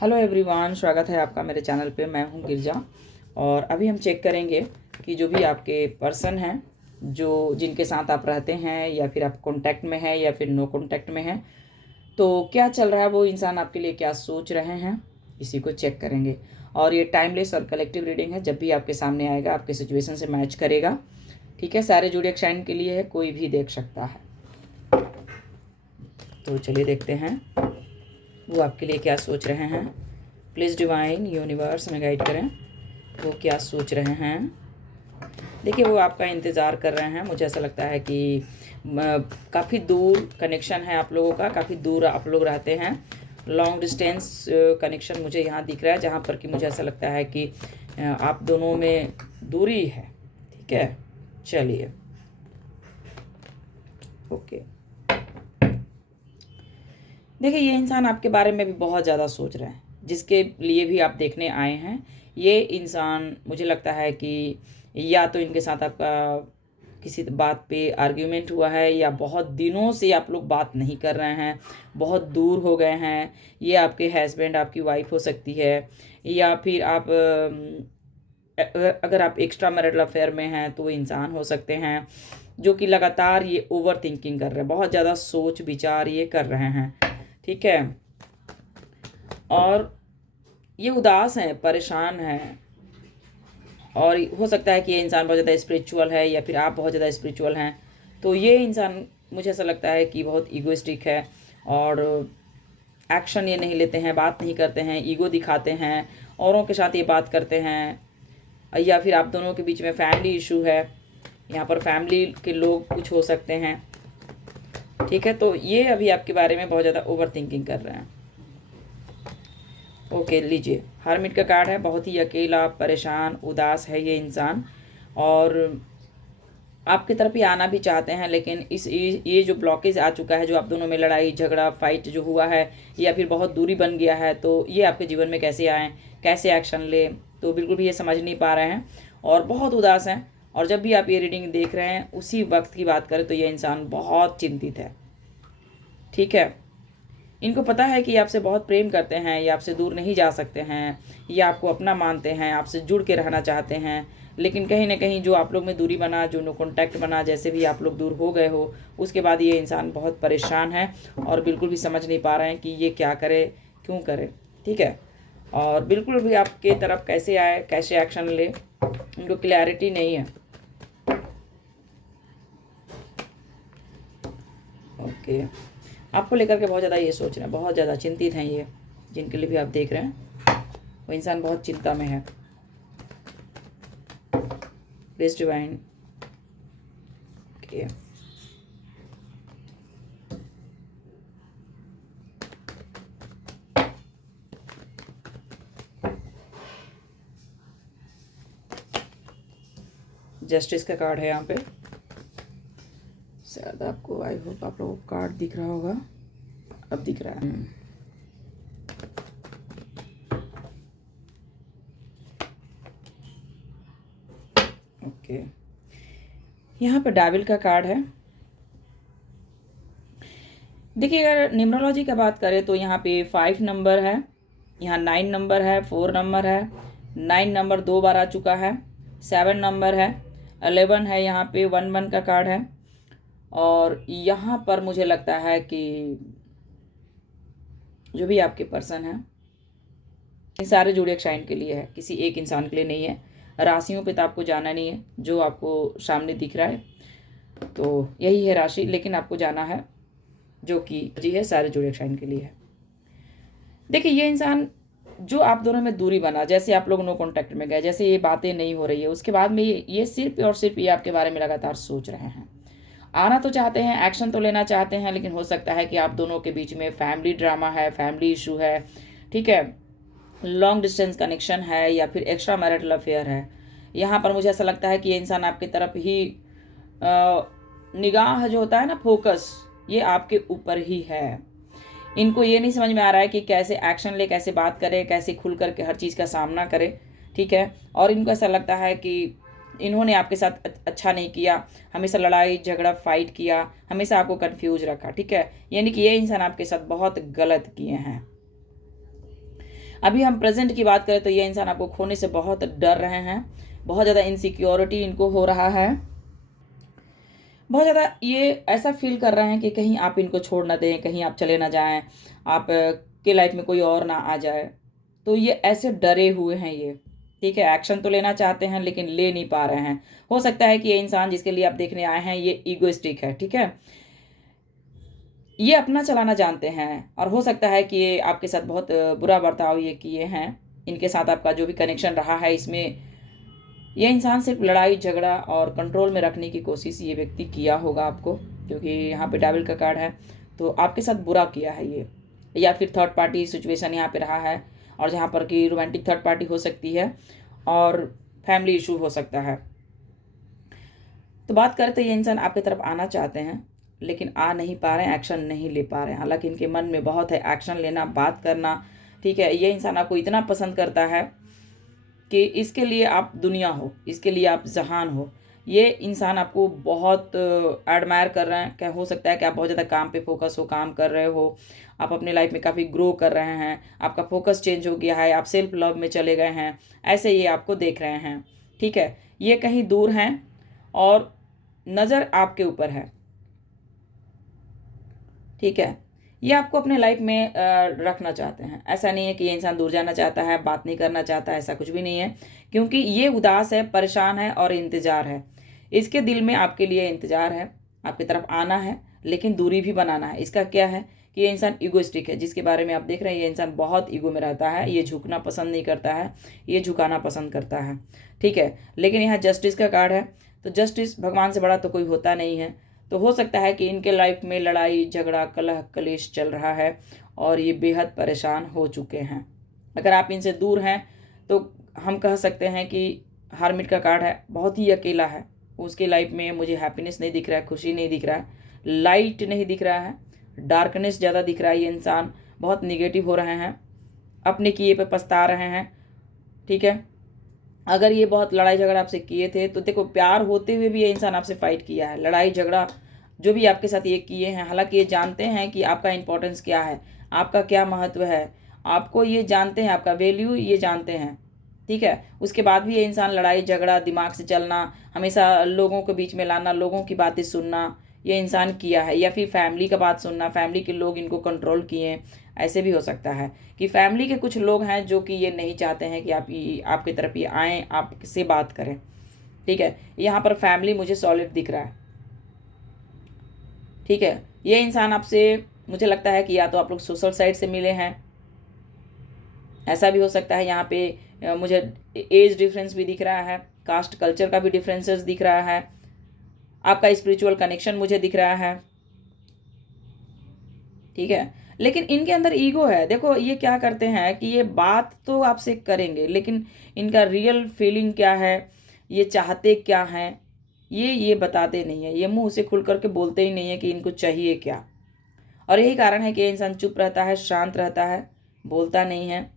Hello everyone, स्वागत है आपका मेरे चैनल पे। मैं हूं गिरजा और अभी हम चेक करेंगे कि जो भी आपके पर्सन हैं, जो जिनके साथ आप रहते हैं या फिर आप कांटेक्ट में हैं या फिर नो कांटेक्ट में हैं, तो क्या चल रहा है, वो इंसान आपके लिए क्या सोच रहे हैं, इसी को चेक करेंगे। और ये टाइमलेस और कलेक्टिव रीडिंग है, जब भी आपके सामने आएगा आपके सिचुएशन से मैच करेगा। ठीक है, सारे ज़ोडिएक साइन के लिए है, कोई भी देख सकता है। तो चलिए देखते हैं वो आपके लिए क्या सोच रहे हैं। प्लीज़ डिवाइन यूनिवर्स हमें गाइड करें, वो क्या सोच रहे हैं। देखिए, वो आपका इंतज़ार कर रहे हैं। मुझे ऐसा लगता है कि काफ़ी दूर कनेक्शन है आप लोगों का, काफ़ी दूर आप लोग रहते हैं। लॉन्ग डिस्टेंस कनेक्शन मुझे यहाँ दिख रहा है, जहाँ पर कि मुझे ऐसा लगता है कि आप दोनों में दूरी है। ठीक है, चलिए ओके। देखिए, ये इंसान आपके बारे में भी बहुत ज़्यादा सोच रहे हैं, जिसके लिए भी आप देखने आए हैं। ये इंसान मुझे लगता है कि या तो इनके साथ आपका किसी बात पे आर्ग्यूमेंट हुआ है, या बहुत दिनों से आप लोग बात नहीं कर रहे हैं, बहुत दूर हो गए हैं। ये आपके हस्बैंड, आपकी वाइफ हो सकती है, या फिर आप अगर आप एक्स्ट्रा मैरिटल अफेयर में हैं तो वो इंसान हो सकते हैं जो कि लगातार ये ओवर थिंकिंग कर रहे हैं, बहुत ज़्यादा सोच विचार ये कर रहे हैं। ठीक है, और ये उदास हैं, परेशान हैं, और हो सकता है कि ये इंसान बहुत ज़्यादा स्पिरिचुअल है या फिर आप बहुत ज़्यादा स्पिरिचुअल हैं। तो ये इंसान मुझे ऐसा लगता है कि बहुत ईगोइस्टिक है और एक्शन ये नहीं लेते हैं, बात नहीं करते हैं, ईगो दिखाते हैं, औरों के साथ ये बात करते हैं। या फिर आप दोनों के बीच में फैमिली इशू है, यहाँ पर फैमिली के लोग कुछ हो सकते हैं। ठीक है, तो ये अभी आपके बारे में बहुत ज़्यादा ओवर थिंकिंग कर रहे हैं। ओके, लीजिए, हरमिट का कार्ड है। बहुत ही अकेला, परेशान, उदास है ये इंसान, और आपकी तरफ ही आना भी चाहते हैं, लेकिन ये जो ब्लॉकेज आ चुका है, जो आप दोनों में लड़ाई झगड़ा फाइट जो हुआ है, या फिर बहुत दूरी बन गया है, तो ये आपके जीवन में कैसे आए, कैसे एक्शन ले, तो बिल्कुल भी ये समझ नहीं पा रहे हैं और बहुत उदास हैं। और जब भी आप ये रीडिंग देख रहे हैं, उसी वक्त की बात करें तो ये इंसान बहुत चिंतित है। ठीक है, इनको पता है कि आपसे बहुत प्रेम करते हैं, ये आपसे दूर नहीं जा सकते हैं, ये आपको अपना मानते हैं, आपसे जुड़ के रहना चाहते हैं। लेकिन कहीं ना कहीं जो आप लोग में दूरी बना, जो नो कॉन्टैक्ट बना, जैसे भी आप लोग दूर हो गए हो, उसके बाद ये इंसान बहुत परेशान है और बिल्कुल भी समझ नहीं पा रहे हैं कि ये क्या करे, क्यों करे। ठीक है, और बिल्कुल भी आपके तरफ कैसे आए, कैसे एक्शन ले, इनको क्लैरिटी नहीं है। ओके, आपको लेकर के बहुत ज़्यादा ये सोच रहे हैं, बहुत ज़्यादा चिंतित हैं ये, जिनके लिए भी आप देख रहे हैं वो इंसान बहुत चिंता में है। प्लीज डिवाइन ओके, जस्टिस का कार्ड है यहाँ पे। शायद आपको, आई होप आप लोगों को कार्ड दिख रहा होगा, अब दिख रहा है। ओके, यहाँ पे डेविल का कार्ड है। देखिए, अगर न्यूमरोलॉजी का बात करें तो यहाँ पे 5 नंबर है, यहाँ 9 नंबर है, 4 नंबर है, 9 नंबर 2 बार आ चुका है, 7 नंबर है, 11 है, यहाँ पे 1 का कार्ड है। और यहाँ पर मुझे लगता है कि जो भी आपके पर्सन है, ये सारे ज़ोडिएक साइन के लिए है, किसी एक इंसान के लिए नहीं है। राशियों पे तो आपको जाना नहीं है, जो आपको सामने दिख रहा है तो यही है राशि, लेकिन आपको जाना है जो कि जी है, सारे ज़ोडिएक साइन के लिए है। देखिए, ये इंसान जो आप दोनों में दूरी बना, जैसे आप लोग नो कांटेक्ट में गए, जैसे ये बातें नहीं हो रही है, उसके बाद में ये सिर्फ और सिर्फ ये आपके बारे में लगातार सोच रहे हैं। आना तो चाहते हैं, एक्शन तो लेना चाहते हैं, लेकिन हो सकता है कि आप दोनों के बीच में फैमिली ड्रामा है, फैमिली इशू है। ठीक है, लॉन्ग डिस्टेंस कनेक्शन है, या फिर एक्स्ट्रा मैरिटल अफेयर है। यहाँ पर मुझे ऐसा लगता है कि ये इंसान आपकी तरफ ही निगाह जो होता है ना, फोकस, ये आपके ऊपर ही है। इनको ये नहीं समझ में आ रहा है कि कैसे एक्शन ले, कैसे बात करे, कैसे खुल करके हर चीज़ का सामना करे। ठीक है, और इनको ऐसा लगता है कि इन्होंने आपके साथ अच्छा नहीं किया, हमेशा लड़ाई झगड़ा फाइट किया, हमेशा आपको कंफ्यूज रखा। ठीक है, यानी कि ये इंसान आपके साथ बहुत गलत किए हैं। अभी हम प्रेजेंट की बात करें तो ये इंसान आपको खोने से बहुत डर रहे हैं, बहुत ज़्यादा इनसिक्योरिटी इनको हो रहा है, बहुत ज़्यादा ये ऐसा फील कर रहे हैं कि कहीं आप इनको छोड़ ना दें, कहीं आप चले ना जाएं, आप के लाइफ में कोई और ना आ जाए। तो ये ऐसे डरे हुए हैं ये, ठीक है। एक्शन तो लेना चाहते हैं लेकिन ले नहीं पा रहे हैं। हो सकता है कि ये इंसान जिसके लिए आप देखने आए हैं ये ईगोइस्टिक है, ठीक है। ये अपना चलाना जानते हैं और हो सकता है कि ये आपके साथ बहुत बुरा बर्ताव ये किए हैं। इनके साथ आपका जो भी कनेक्शन रहा है इसमें ये इंसान सिर्फ लड़ाई झगड़ा और कंट्रोल में रखने की कोशिश ये व्यक्ति किया होगा आपको, क्योंकि यहाँ पे डेविल का कार्ड है। तो आपके साथ बुरा किया है ये, या फिर थर्ड पार्टी सिचुएशन यहाँ पे रहा है, और जहाँ पर कि रोमांटिक थर्ड पार्टी हो सकती है और फैमिली इशू हो सकता है। तो बात करें तो ये इंसान आपकी तरफ आना चाहते हैं लेकिन आ नहीं पा रहे हैं, एक्शन नहीं ले पा रहे हैं। हालांकि इनके मन में बहुत है एक्शन लेना, बात करना, ठीक है। ये इंसान आपको इतना पसंद करता है कि इसके लिए आप दुनिया हो, इसके लिए आप जहान हो। ये इंसान आपको बहुत एडमायर कर रहे हैं। क्या हो सकता है कि आप बहुत ज़्यादा काम पे फोकस हो, काम कर रहे हो, आप अपने लाइफ में काफ़ी ग्रो कर रहे हैं, आपका फोकस चेंज हो गया है, आप सेल्फ लव में चले गए हैं, ऐसे ये आपको देख रहे हैं, ठीक है। ये कहीं दूर हैं और नज़र आपके ऊपर है, ठीक है। ये आपको अपने लाइफ में रखना चाहते हैं। ऐसा नहीं है कि ये इंसान दूर जाना चाहता है, बात नहीं करना चाहता है, ऐसा कुछ भी नहीं है, क्योंकि ये उदास है, परेशान है और इंतज़ार है। इसके दिल में आपके लिए इंतज़ार है, आपकी तरफ आना है लेकिन दूरी भी बनाना है। इसका क्या है कि ये इंसान ईगोइस्टिक है, जिसके बारे में आप देख रहे हैं। ये इंसान बहुत ईगो में रहता है, ये झुकना पसंद नहीं करता है, ये झुकाना पसंद करता है, ठीक है। लेकिन यहाँ जस्टिस का कार्ड है, तो जस्टिस भगवान से बड़ा तो कोई होता नहीं है। तो हो सकता है कि इनके लाइफ में लड़ाई झगड़ा कलह कलेश चल रहा है और ये बेहद परेशान हो चुके हैं। अगर आप इनसे दूर हैं तो हम कह सकते हैं कि हार्मिट का कार्ड है, बहुत ही अकेला है। उसके लाइफ में मुझे हैप्पीनेस नहीं दिख रहा है, खुशी नहीं दिख रहा है, लाइट नहीं दिख रहा है, डार्कनेस ज़्यादा दिख रहा है। ये इंसान बहुत निगेटिव हो रहे हैं, अपने किए पे पछता रहे हैं, ठीक है। अगर ये बहुत लड़ाई झगड़ा आपसे किए थे तो देखो, प्यार होते हुए भी ये इंसान आपसे फाइट किया है। लड़ाई झगड़ा जो भी आपके साथ ये किए हैं, हालांकि ये जानते हैं कि आपका इंपॉर्टेंस क्या है, आपका क्या महत्व है, आपको ये जानते हैं, आपका वैल्यू ये जानते हैं, ठीक है। उसके बाद भी ये इंसान लड़ाई झगड़ा, दिमाग से चलना, हमेशा लोगों के बीच में लाना, लोगों की बातें सुनना, ये इंसान किया है। या फिर फैमिली का बात सुनना, फैमिली के लोग इनको कंट्रोल किए, ऐसे भी हो सकता है कि फैमिली के कुछ लोग हैं जो कि ये नहीं चाहते हैं कि आप आपकी तरफ ये आएँ, आपसे बात करें, ठीक है। यहाँ पर फैमिली मुझे सॉलिड दिख रहा है, ठीक है। ये इंसान आपसे, मुझे लगता है कि या तो आप लोग सोशल साइड से मिले हैं, ऐसा भी हो सकता है। यहाँ पे मुझे एज डिफरेंस भी दिख रहा है, कास्ट कल्चर का भी डिफरेंसेस दिख रहा है, आपका स्पिरिचुअल कनेक्शन मुझे दिख रहा है, ठीक है। लेकिन इनके अंदर ईगो है। देखो ये क्या करते हैं कि ये बात तो आपसे करेंगे लेकिन इनका रियल फीलिंग क्या है, ये चाहते क्या हैं, ये बताते नहीं है। ये मुंह से खुल करके बोलते ही नहीं है कि इनको चाहिए क्या। और यही कारण है कि ये इंसान चुप रहता है, शांत रहता है, बोलता नहीं है,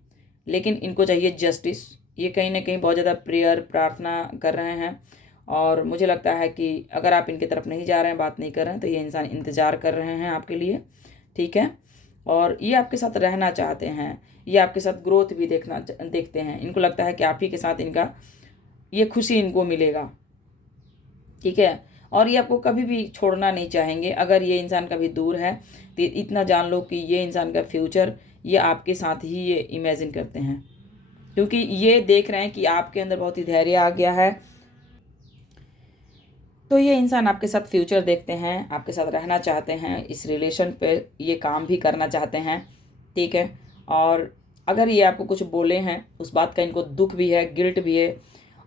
लेकिन इनको चाहिए जस्टिस। ये कहीं ना कहीं बहुत ज़्यादा प्रेयर प्रार्थना कर रहे हैं। और मुझे लगता है कि अगर आप इनकी तरफ नहीं जा रहे हैं, बात नहीं कर रहे हैं, तो ये इंसान इंतज़ार कर रहे हैं आपके लिए, ठीक है। और ये आपके साथ रहना चाहते हैं, ये आपके साथ ग्रोथ भी देखते हैं। इनको लगता है कि आप ही के साथ इनका ये खुशी इनको मिलेगा, ठीक है। और ये आपको कभी भी छोड़ना नहीं चाहेंगे। अगर ये इंसान कभी दूर है तो इतना जान लो कि ये इंसान का फ्यूचर ये आपके साथ ही ये इमेजिन करते हैं, क्योंकि ये देख रहे हैं कि आपके अंदर बहुत ही धैर्य आ गया है। तो ये इंसान आपके साथ फ्यूचर देखते हैं, आपके साथ रहना चाहते हैं, इस रिलेशन पे ये काम भी करना चाहते हैं, ठीक है। और अगर ये आपको कुछ बोले हैं उस बात का इनको दुख भी है, गिल्ट भी है,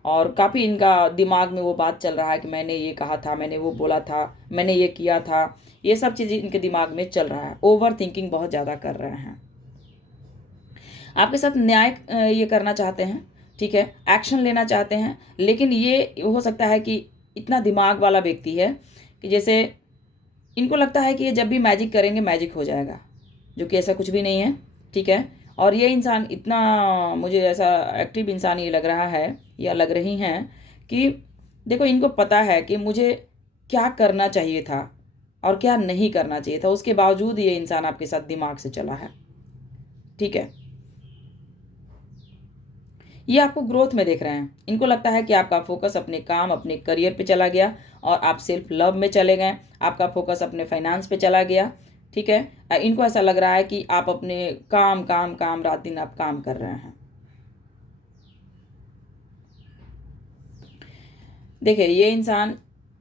और काफ़ी इनका दिमाग में वो बात चल रहा है कि मैंने ये कहा था, मैंने वो बोला था, मैंने ये किया था, ये सब चीज़ें इनके दिमाग में चल रहा है। ओवर थिंकिंग बहुत ज़्यादा कर रहे हैं, आपके साथ न्याय ये करना चाहते हैं, ठीक है, एक्शन लेना चाहते हैं। लेकिन ये हो सकता है कि इतना दिमाग वाला व्यक्ति है कि जैसे इनको लगता है कि ये जब भी मैजिक करेंगे मैजिक हो जाएगा, जो कि ऐसा कुछ भी नहीं है, ठीक है। और ये इंसान इतना, मुझे ऐसा एक्टिव इंसान ये लग रहा है या लग रही हैं कि देखो इनको पता है कि मुझे क्या करना चाहिए था और क्या नहीं करना चाहिए था, उसके बावजूद ये इंसान आपके साथ दिमाग से चला है, ठीक है। ये आपको ग्रोथ में देख रहे हैं। इनको लगता है कि आपका फोकस अपने काम, अपने करियर पे चला गया और आप सेल्फ लव में चले गए। आपका फोकस अपने फाइनेंस पे चला गया। ठीक है, इनको ऐसा लग रहा है कि आप अपने काम काम काम रात दिन आप काम कर रहे हैं। देखिए, ये इंसान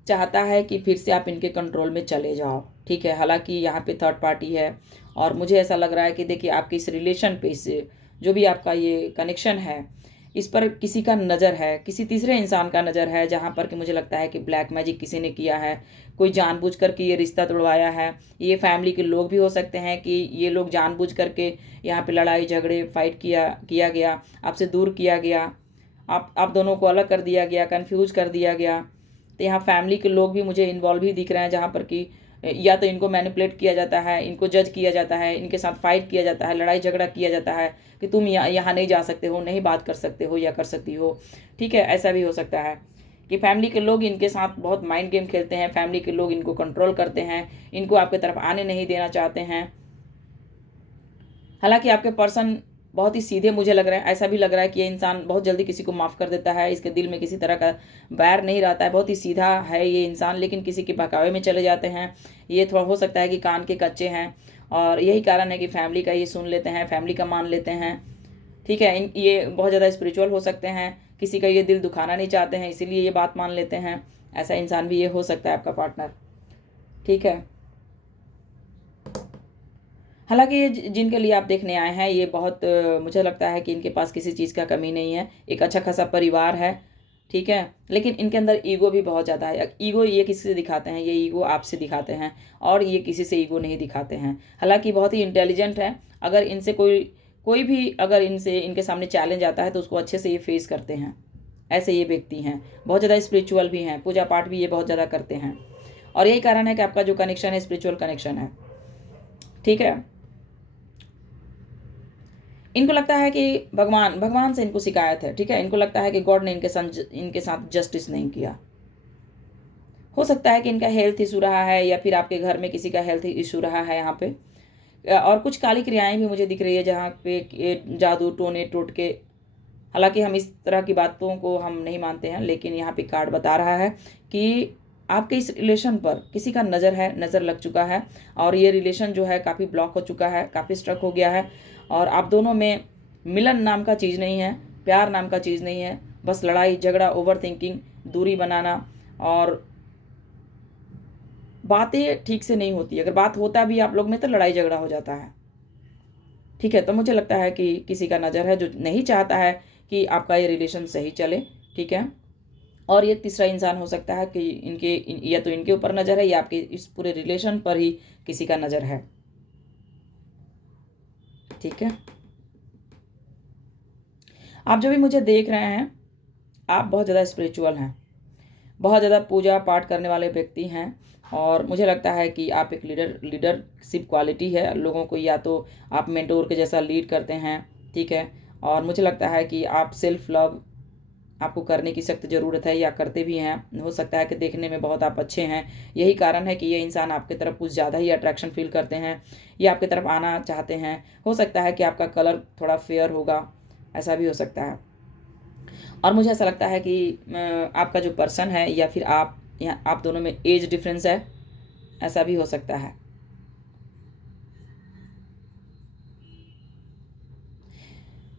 चाहता है कि फिर से आप इनके कंट्रोल में चले जाओ। ठीक है, हालांकि यहाँ पे थर्ड पार्टी है और मुझे ऐसा लग रहा है कि देखिए आपके इस रिलेशन पे, इस जो भी आपका ये कनेक्शन है, इस पर किसी का नज़र है, किसी तीसरे इंसान का नज़र है, जहाँ पर कि मुझे लगता है कि ब्लैक मैजिक किसी ने किया है। कोई जानबूझ कर के ये रिश्ता तोड़वाया है। ये फैमिली के लोग भी हो सकते हैं कि ये लोग जानबूझ करके यहाँ पे लड़ाई झगड़े फाइट किया गया, आपसे दूर किया गया, आप दोनों को अलग कर दिया गया, कन्फ्यूज कर दिया गया। तो यहाँ फैमिली के लोग भी मुझे इन्वॉल्व ही दिख रहे हैं, जहाँ पर कि या तो इनको मैनिपुलेट किया जाता है, इनको जज किया जाता है, इनके साथ फाइट किया जाता है, लड़ाई झगड़ा किया जाता है कि तुम यहाँ नहीं जा सकते हो, नहीं बात कर सकते हो या कर सकती हो। ठीक है, ऐसा भी हो सकता है कि फैमिली के लोग इनके साथ बहुत माइंड गेम खेलते हैं, फैमिली के लोग इनको कंट्रोल करते हैं, इनको आपके तरफ आने नहीं देना चाहते हैं। हालांकि आपके पर्सन बहुत ही सीधे मुझे लग रहा है, ऐसा भी लग रहा है कि ये इंसान बहुत जल्दी किसी को माफ़ कर देता है, इसके दिल में किसी तरह का बैर नहीं रहता है, बहुत ही सीधा है ये इंसान, लेकिन किसी के बहकावे में चले जाते हैं। ये थोड़ा हो सकता है कि कान के कच्चे हैं और यही कारण है कि फैमिली का ये सुन लेते हैं, फैमिली का मान लेते हैं। ठीक है, ये बहुत ज़्यादा स्पिरिचुअल हो सकते हैं, किसी का ये दिल दुखाना नहीं चाहते हैं, इसीलिए ये बात मान लेते हैं। ऐसा इंसान भी ये हो सकता है आपका पार्टनर। ठीक है, हालांकि ये जिनके लिए आप देखने आए हैं, ये बहुत मुझे लगता है कि इनके पास किसी चीज़ का कमी नहीं है, एक अच्छा खासा परिवार है। ठीक है, लेकिन इनके अंदर ईगो भी बहुत ज़्यादा है। ईगो ये किसी से दिखाते हैं, ये ईगो आपसे दिखाते हैं और ये किसी से ईगो नहीं दिखाते हैं। हालांकि बहुत ही इंटेलिजेंट है। अगर इनसे कोई भी अगर इनसे इनके सामने चैलेंज आता है तो उसको अच्छे से ये फेस करते हैं। ऐसे ये व्यक्ति हैं, बहुत ज़्यादा स्पिरिचुअल भी हैं, पूजा पाठ भी ये बहुत ज़्यादा करते हैं और यही कारण है कि आपका जो कनेक्शन है स्पिरिचुअल कनेक्शन है। ठीक है, इनको लगता है कि भगवान से इनको शिकायत है। ठीक है, इनको लगता है कि गॉड ने इनके साथ जस्टिस नहीं किया। हो सकता है कि इनका हेल्थ इशू रहा है या फिर आपके घर में किसी का हेल्थ इशू रहा है यहाँ पे। और कुछ काली क्रियाएं भी मुझे दिख रही है, जहाँ पे जादू टोने टोटके। हालांकि हम इस तरह की बातों को हम नहीं मानते हैं, लेकिन यहाँ पे कार्ड बता रहा है कि आपके इस रिलेशन पर किसी का नज़र लग चुका है और ये रिलेशन जो है काफ़ी ब्लॉक हो चुका है, काफ़ी स्ट्रक हो गया है और आप दोनों में मिलन नाम का चीज़ नहीं है, प्यार नाम का चीज़ नहीं है, बस लड़ाई झगड़ा, ओवर थिंकिंग, दूरी बनाना और बातें ठीक से नहीं होती। अगर बात होता भी आप लोग में तो लड़ाई झगड़ा हो जाता है। ठीक है, तो मुझे लगता है कि किसी का नज़र है जो नहीं चाहता है कि आपका ये रिलेशन सही चले। ठीक है, और ये तीसरा इंसान हो सकता है कि या तो इनके ऊपर नज़र है या आपके इस पूरे रिलेशन पर ही किसी का नज़र है। ठीक है, आप जो भी मुझे देख रहे हैं, आप बहुत ज़्यादा स्पिरिचुअल हैं, बहुत ज़्यादा पूजा पाठ करने वाले व्यक्ति हैं और मुझे लगता है कि आप एक लीडरशिप क्वालिटी है लोगों को, या तो आप मेंटोर के जैसा लीड करते हैं। ठीक है, और मुझे लगता है कि आप सेल्फ लव आपको करने की सख्त ज़रूरत है या करते भी हैं। हो सकता है कि देखने में बहुत आप अच्छे हैं, यही कारण है कि ये इंसान आपकी तरफ कुछ ज़्यादा ही अट्रैक्शन फील करते हैं, ये आपकी तरफ आना चाहते हैं। हो सकता है कि आपका कलर थोड़ा फेयर होगा, ऐसा भी हो सकता है। और मुझे ऐसा लगता है कि आपका जो पर्सन है या फिर आप दोनों में एज डिफरेंस है, ऐसा भी हो सकता है।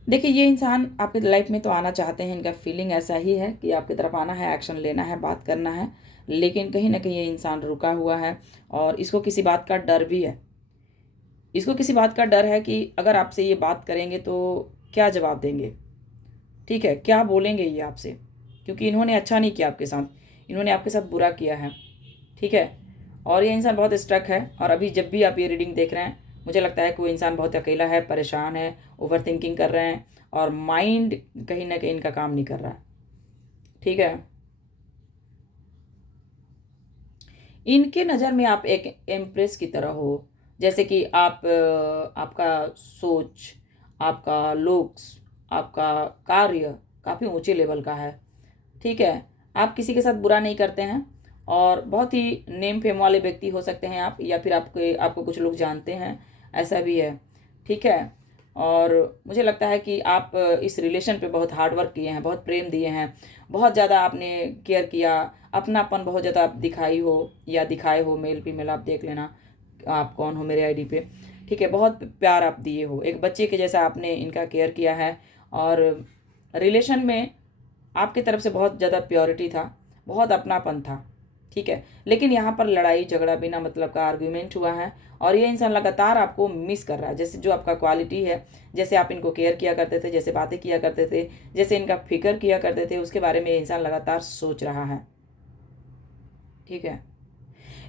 देखिए, ये इंसान आपकी लाइफ में तो आना चाहते हैं, इनका फीलिंग ऐसा ही है कि आपकी तरफ आना है, एक्शन लेना है, बात करना है, लेकिन कहीं ना कहीं ये इंसान रुका हुआ है और इसको किसी बात का डर भी है। इसको किसी बात का डर है कि अगर आपसे ये बात करेंगे तो क्या जवाब देंगे। ठीक है, क्या बोलेंगे ये आपसे, क्योंकि इन्होंने अच्छा नहीं किया आपके साथ, इन्होंने आपके साथ बुरा किया है। ठीक है, और ये इंसान बहुत स्ट्रक है और अभी जब भी आप ये रीडिंग देख रहे हैं, मुझे लगता है कि वो इंसान बहुत अकेला है, परेशान है, ओवर थिंकिंग कर रहे हैं और माइंड कहीं ना कहीं इनका काम नहीं कर रहा है। ठीक है, इनके नज़र में आप एक एम्प्रेस की तरह हो, जैसे कि आपका सोच, आपका लुक्स, आपका कार्य काफ़ी ऊंचे लेवल का है। ठीक है, आप किसी के साथ बुरा नहीं करते हैं और बहुत ही नेम फेम वाले व्यक्ति हो सकते हैं आप, या फिर आपको कुछ लोग जानते हैं, ऐसा भी है। ठीक है, और मुझे लगता है कि आप इस रिलेशन पे बहुत हार्ड वर्क किए हैं, बहुत प्रेम दिए हैं, बहुत ज़्यादा आपने केयर किया, अपनापन बहुत ज़्यादा आप दिखाई हो या दिखाए हो। मेल फीमेल आप देख लेना आप कौन हो मेरे आईडी पे, ठीक है। बहुत प्यार आप दिए हो, एक बच्चे के जैसा आपने इनका केयर किया है। और रिलेशन में आपकी तरफ से बहुत ज़्यादा प्योरिटी था, बहुत अपनापन था, ठीक है। लेकिन यहाँ पर लड़ाई झगड़ा बिना मतलब का आर्ग्यूमेंट हुआ है और ये इंसान लगातार आपको मिस कर रहा है। जैसे जो आपका क्वालिटी है, जैसे आप इनको केयर किया करते थे, जैसे बातें किया करते थे, जैसे इनका फिक्र किया करते थे, उसके बारे में ये इंसान लगातार सोच रहा है, ठीक है।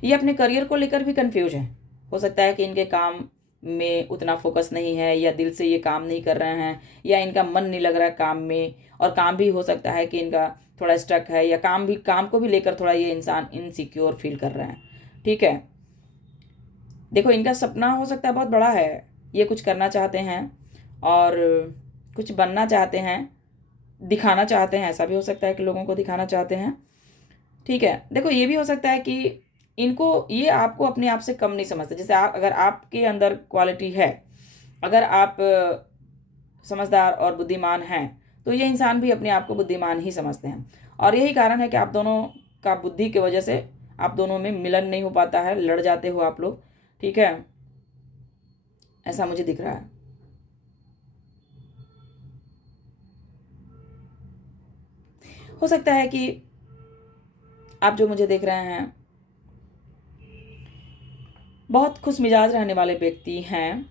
ये अपने करियर को लेकर भी कंफ्यूज है। हो सकता है कि इनके काम में उतना फोकस नहीं है, या दिल से ये काम नहीं कर रहे हैं, या इनका मन नहीं लग रहा है काम में। और काम भी हो सकता है कि इनका थोड़ा स्टक है, या काम को भी लेकर थोड़ा ये इंसान इनसिक्योर फील कर रहे हैं, ठीक है। देखो, इनका सपना हो सकता है बहुत बड़ा है, ये कुछ करना चाहते हैं और कुछ बनना चाहते हैं, दिखाना चाहते हैं। ऐसा भी हो सकता है कि लोगों को दिखाना चाहते हैं, ठीक है। देखो, ये भी हो सकता है कि इनको ये आपको अपने आप से कम नहीं समझते। जैसे आप, अगर आपके अंदर क्वालिटी है, अगर आप समझदार और बुद्धिमान हैं, तो ये इंसान भी अपने आप को बुद्धिमान ही समझते हैं। और यही कारण है कि आप दोनों का बुद्धि की वजह से आप दोनों में मिलन नहीं हो पाता है, लड़ जाते हो आप लोग, ठीक है। ऐसा मुझे दिख रहा है। हो सकता है कि आप जो मुझे देख रहे हैं बहुत खुश मिजाज रहने वाले व्यक्ति हैं,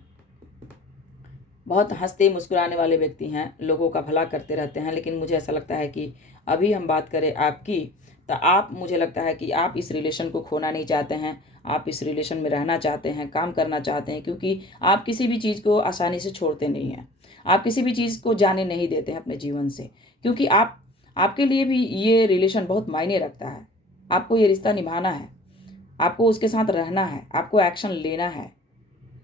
बहुत हंसते मुस्कुराने वाले व्यक्ति हैं, लोगों का भला करते रहते हैं। लेकिन मुझे ऐसा लगता है कि अभी हम बात करें आपकी, तो आप, मुझे लगता है कि आप इस रिलेशन को खोना नहीं चाहते हैं। आप इस रिलेशन में रहना चाहते हैं, काम करना चाहते हैं, क्योंकि आप किसी भी चीज़ को आसानी से छोड़ते नहीं हैं। आप किसी भी चीज़ को जाने नहीं देते हैं अपने जीवन से, क्योंकि आपके लिए भी ये रिलेशन बहुत मायने रखता है। आपको ये रिश्ता निभाना है, आपको उसके साथ रहना है, आपको एक्शन लेना है,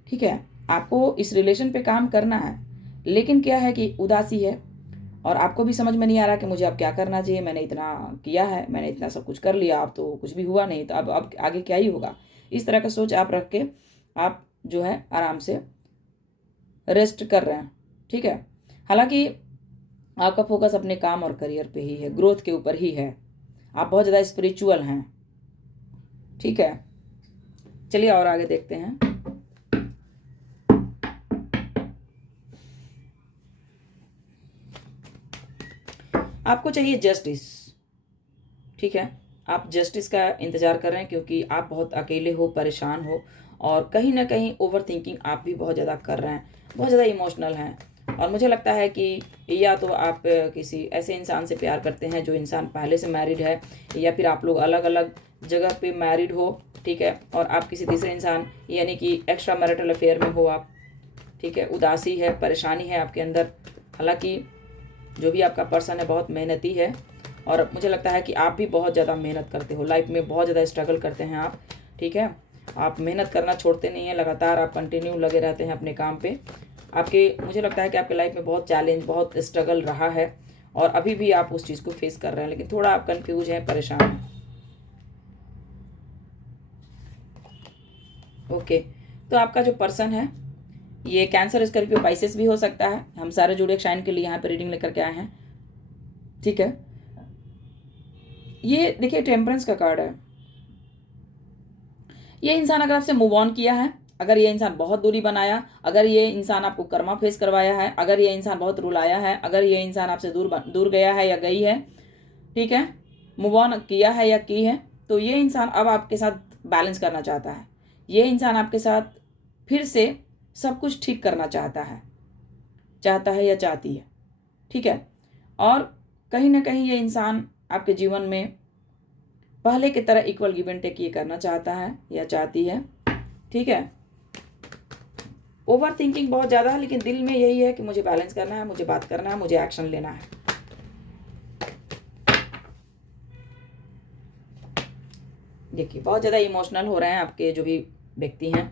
ठीक है। आपको इस रिलेशन पे काम करना है। लेकिन क्या है कि उदासी है और आपको भी समझ में नहीं आ रहा कि मुझे अब क्या करना चाहिए। मैंने इतना किया है, मैंने इतना सब कुछ कर लिया, अब तो कुछ भी हुआ नहीं, तो अब आगे क्या ही होगा। इस तरह का सोच आप रख के आप जो है आराम से रेस्ट कर रहे हैं, ठीक है। हालांकि आपका फोकस अपने काम और करियर पे ही है, ग्रोथ के ऊपर ही है। आप बहुत ज़्यादा स्पिरिचुअल हैं, ठीक है। चलिए और आगे देखते हैं। आपको चाहिए जस्टिस, ठीक है। आप जस्टिस का इंतज़ार कर रहे हैं, क्योंकि आप बहुत अकेले हो, परेशान हो, और कहीं ना कहीं ओवर थिंकिंग आप भी बहुत ज़्यादा कर रहे हैं, बहुत ज़्यादा इमोशनल हैं। और मुझे लगता है कि या तो आप किसी ऐसे इंसान से प्यार करते हैं जो इंसान पहले से मैरिड है, या फिर आप लोग अलग अलग जगह पे मैरिड हो, ठीक है। और आप किसी तीसरे इंसान यानी कि एक्स्ट्रा मैरिटल अफेयर में हो आप, ठीक है। उदासी है, परेशानी है आपके अंदर। हालांकि जो भी आपका पर्सन है बहुत मेहनती है, और मुझे लगता है कि आप भी बहुत ज़्यादा मेहनत करते हो, लाइफ में बहुत ज़्यादा स्ट्रगल करते हैं आप, ठीक है। आप मेहनत करना छोड़ते नहीं हैं, लगातार आप कंटिन्यू लगे रहते हैं अपने काम पे। मुझे लगता है कि आपके लाइफ में बहुत चैलेंज, बहुत स्ट्रगल रहा है, और अभी भी आप उस चीज़ को फेस कर रहे हैं, लेकिन थोड़ा आप कन्फ्यूज हैं, परेशान हैं, ओके। तो आपका जो पर्सन है ये कैंसर, स्कॉर्पियो, पाइसेस भी हो सकता है। हम सारे ज़ोडिएक साइन के लिए यहाँ पे रीडिंग लेकर के आए हैं, ठीक है। ये देखिए टेम्परेंस का कार्ड है। ये इंसान अगर आपसे मूव ऑन किया है, अगर ये इंसान बहुत दूरी बनाया, अगर ये इंसान आपको कर्मा फेस करवाया है, अगर ये इंसान बहुत रुलाया है, अगर ये इंसान आपसे दूर गया है या गई है, ठीक है, मूव ऑन किया है या की है, तो ये इंसान अब आपके साथ बैलेंस करना चाहता है। ये इंसान आपके साथ फिर से सब कुछ ठीक करना चाहता है या चाहती है, ठीक है। और कहीं ना कहीं ये इंसान आपके जीवन में पहले की तरह इक्वल गिव एंड टेक ये करना चाहता है या चाहती है, ठीक है। ओवर थिंकिंग बहुत ज़्यादा है, लेकिन दिल में यही है कि मुझे बैलेंस करना है, मुझे बात करना है, मुझे एक्शन लेना है। देखिए बहुत ज़्यादा इमोशनल हो रहे हैं आपके जो भी व्यक्ति हैं,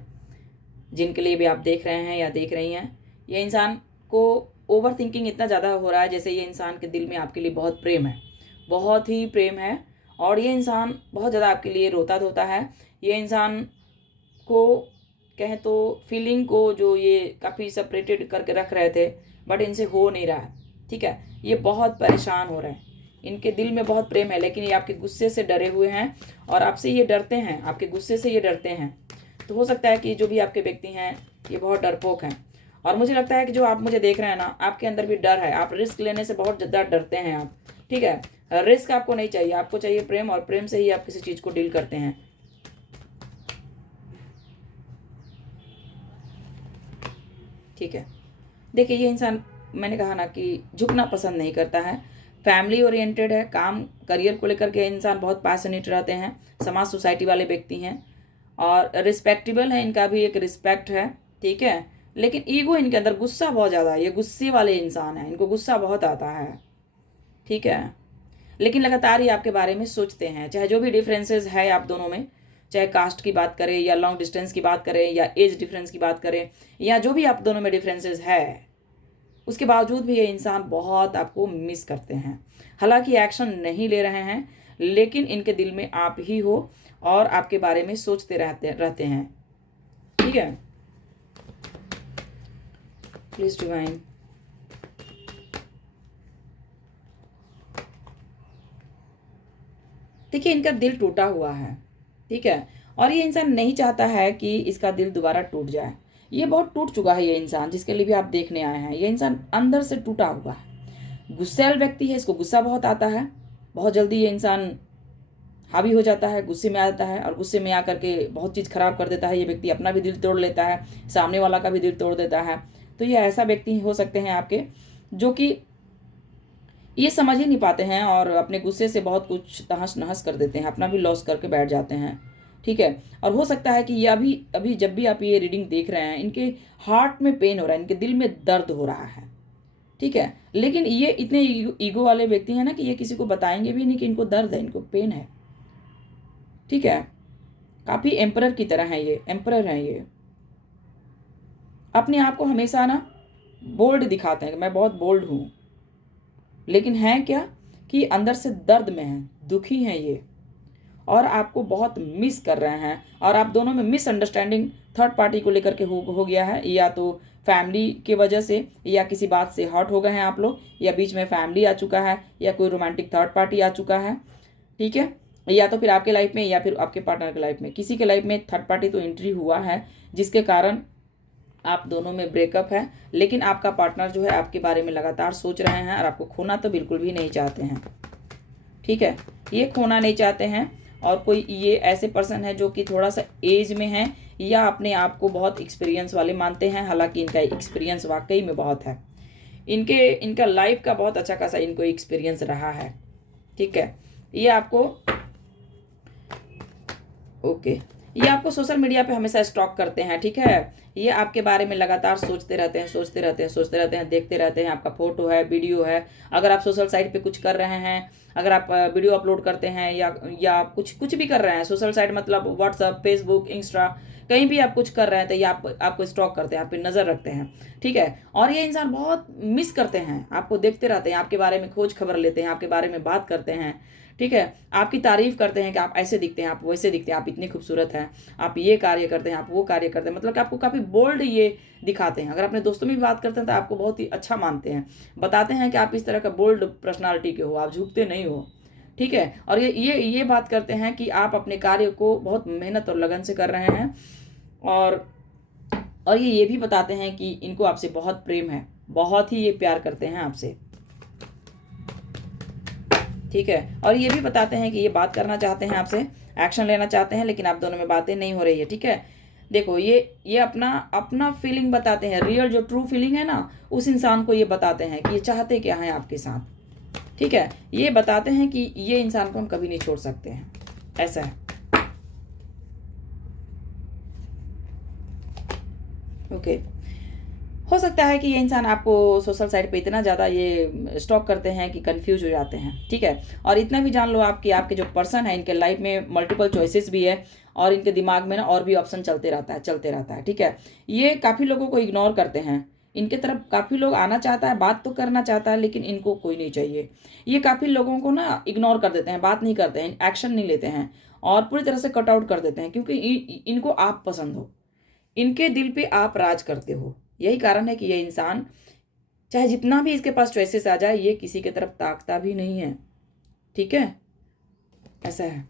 जिनके लिए भी आप देख रहे हैं या देख रही हैं। ये इंसान को ओवर थिंकिंग इतना ज़्यादा हो रहा है, जैसे ये इंसान के दिल में आपके लिए बहुत प्रेम है, बहुत ही प्रेम है, और ये इंसान बहुत ज़्यादा आपके लिए रोता धोता है। ये इंसान को कहें तो फीलिंग को जो ये काफ़ी सेपरेटेड करके रख रहे थे, बट इनसे हो नहीं रहा है। ठीक है, ये बहुत परेशान हो रहे हैं, इनके दिल में बहुत प्रेम है, लेकिन ये आपके गुस्से से डरे हुए हैं और आपसे ये डरते हैं, आपके गुस्से से ये डरते हैं। तो हो सकता है कि जो भी आपके व्यक्ति हैं ये बहुत डरपोक हैं, और मुझे लगता है कि जो आप मुझे देख रहे हैं ना, आपके अंदर भी डर है, आप रिस्क लेने से बहुत ज़्यादा डरते हैं आप। ठीक है, रिस्क आपको नहीं चाहिए, आपको चाहिए प्रेम, और प्रेम से ही आप किसी चीज़ को डील करते हैं। ठीक है, देखिए ये इंसान, मैंने कहा ना कि झुकना पसंद नहीं करता है, फैमिली ओरिएंटेड है, काम करियर को लेकर के इंसान बहुत पैशनेट रहते हैं, समाज सोसाइटी वाले व्यक्ति हैं, और रिस्पेक्टेबल है, इनका भी एक रिस्पेक्ट है। ठीक है, लेकिन ईगो इनके अंदर, गुस्सा बहुत ज़्यादा है, ये गुस्से वाले इंसान हैं, इनको गुस्सा बहुत आता है। ठीक है, लेकिन लगातार ये आपके बारे में सोचते हैं, चाहे जो भी डिफरेंसेस है आप दोनों में, चाहे कास्ट की बात करें या लॉन्ग डिस्टेंस की बात करें या एज डिफरेंस की बात करें, या जो भी आप दोनों में डिफरेंसेस है, उसके बावजूद भी ये इंसान बहुत आपको मिस करते हैं। हालांकि एक्शन नहीं ले रहे हैं, लेकिन इनके दिल में आप ही हो और आपके बारे में सोचते रहते हैं। ठीक है, प्लीज डिवाइन। देखिए इनका दिल टूटा हुआ है। ठीक है, और ये इंसान नहीं चाहता है कि इसका दिल दोबारा टूट जाए, ये बहुत टूट चुका है। ये इंसान जिसके लिए भी आप देखने आए हैं, ये इंसान अंदर से टूटा हुआ है, गुस्सैल व्यक्ति है, इसको गुस्सा बहुत आता है, बहुत जल्दी ये इंसान हावी हो जाता है, गुस्से में आता है, और गुस्से में आकर के बहुत चीज़ खराब कर देता है। ये व्यक्ति अपना भी दिल तोड़ लेता है, सामने वाला का भी दिल तोड़ देता है। तो ये ऐसा व्यक्ति हो सकते हैं आपके, जो कि ये समझ ही नहीं पाते हैं और अपने गुस्से से बहुत कुछ तहस नहस कर देते हैं, अपना भी लॉस करके बैठ जाते हैं। ठीक है, और हो सकता है कि ये अभी अभी जब भी आप ये रीडिंग देख रहे हैं, इनके हार्ट में पेन हो रहा है, इनके दिल में दर्द हो रहा है। ठीक है, लेकिन ये इतने ईगो वाले व्यक्ति हैं ना कि ये किसी को बताएंगे भी नहीं कि इनको दर्द है, इनको पेन है। ठीक है, काफ़ी एम्परर की तरह है, ये एम्परर हैं। ये अपने आप को हमेशा ना बोल्ड दिखाते हैं कि मैं बहुत बोल्ड हूँ, लेकिन है क्या कि अंदर से दर्द में है, दुखी हैं ये, और आपको बहुत मिस कर रहे हैं। और आप दोनों में मिसअंडरस्टैंडिंग थर्ड पार्टी को लेकर के हो गया है, या तो फैमिली की वजह से, या किसी बात से हर्ट हो गए हैं आप लोग, या बीच में फैमिली आ चुका है, या कोई रोमांटिक थर्ड पार्टी आ चुका है। ठीक है, या तो फिर आपके लाइफ में या फिर आपके पार्टनर के लाइफ में, किसी के लाइफ में थर्ड पार्टी तो एंट्री हुआ है, जिसके कारण आप दोनों में ब्रेकअप है। लेकिन आपका पार्टनर जो है आपके बारे में लगातार सोच रहे हैं, और आपको खोना तो बिल्कुल भी नहीं चाहते हैं। ठीक है, ये खोना नहीं चाहते हैं, और कोई ये ऐसे पर्सन है जो कि थोड़ा सा एज में है, या अपने आप को बहुत एक्सपीरियंस वाले मानते हैं। हालांकि इनका एक्सपीरियंस वाकई में बहुत है, इनका लाइफ का बहुत अच्छा खासा इनको एक्सपीरियंस रहा है। ठीक है, ये आपको ये आपको सोशल मीडिया पे हमेशा स्टॉक करते हैं। ठीक है, ये आपके बारे में लगातार सोचते रहते हैं, देखते रहते हैं। आपका फोटो है, वीडियो है, अगर आप सोशल साइट पे कुछ कर रहे हैं, अगर आप वीडियो अपलोड करते हैं, या कुछ भी कर रहे हैं सोशल साइट, मतलब व्हाट्सअप, फेसबुक, इंस्टा, कहीं भी आप कुछ कर रहे हैं, तो ये आपको स्टॉक करते हैं, आप पे नज़र रखते हैं। ठीक है, और ये इंसान बहुत मिस करते हैं, आपको देखते रहते हैं, आपके बारे में खोज खबर लेते हैं, आपके बारे में बात करते हैं। ठीक है, आपकी तारीफ करते हैं कि आप ऐसे दिखते हैं, आप वैसे दिखते हैं, आप इतनी खूबसूरत हैं, आप ये कार्य करते हैं, आप वो कार्य करते हैं, मतलब कि आपको काफ़ी बोल्ड ये दिखाते हैं। अगर अपने दोस्तों में भी बात करते हैं तो आपको बहुत ही अच्छा मानते हैं, बताते हैं कि आप इस तरह का बोल्ड पर्सनालिटी के हो, आप झुकते नहीं हो। ठीक है, और ये बात करते हैं कि आप अपने कार्य को बहुत मेहनत और लगन से कर रहे हैं, और ये भी बताते हैं कि इनको आपसे बहुत प्रेम है, बहुत ही ये प्यार करते हैं आपसे। ठीक है, और ये भी बताते हैं कि ये बात करना चाहते हैं आपसे, एक्शन लेना चाहते हैं, लेकिन आप दोनों में बातें नहीं हो रही है। ठीक है, देखो ये अपना फीलिंग बताते हैं, रियल जो ट्रू फीलिंग है ना, उस इंसान को ये बताते हैं कि ये चाहते क्या हैं आपके साथ। ठीक है, ये बताते हैं कि ये इंसान को हम कभी नहीं छोड़ सकते हैं, ऐसा है। ओके, हो सकता है कि ये इंसान आपको सोशल साइट पे इतना ज़्यादा ये स्टॉक करते हैं कि कंफ्यूज हो जाते हैं। ठीक है, और इतना भी जान लो आप कि आपके जो पर्सन है, इनके लाइफ में मल्टीपल चॉइसेस भी है, और इनके दिमाग में ना और भी ऑप्शन चलते रहता है। ठीक है, ये काफ़ी लोगों को इग्नोर करते हैं, इनके तरफ काफ़ी लोग आना चाहता है, बात तो करना चाहता है, लेकिन इनको कोई नहीं चाहिए। ये काफ़ी लोगों को ना इग्नोर कर देते हैं, बात नहीं करते हैं, एक्शन नहीं लेते हैं, और पूरी तरह से कट आउट कर देते हैं, क्योंकि इनको आप पसंद हो। इनके दिल पे आप राज करते हो। यही कारण है कि ये इंसान चाहे जितना भी इसके पास चॉइसेस आ जाए, ये किसी की तरफ ताकता भी नहीं है। ठीक है, ऐसा है।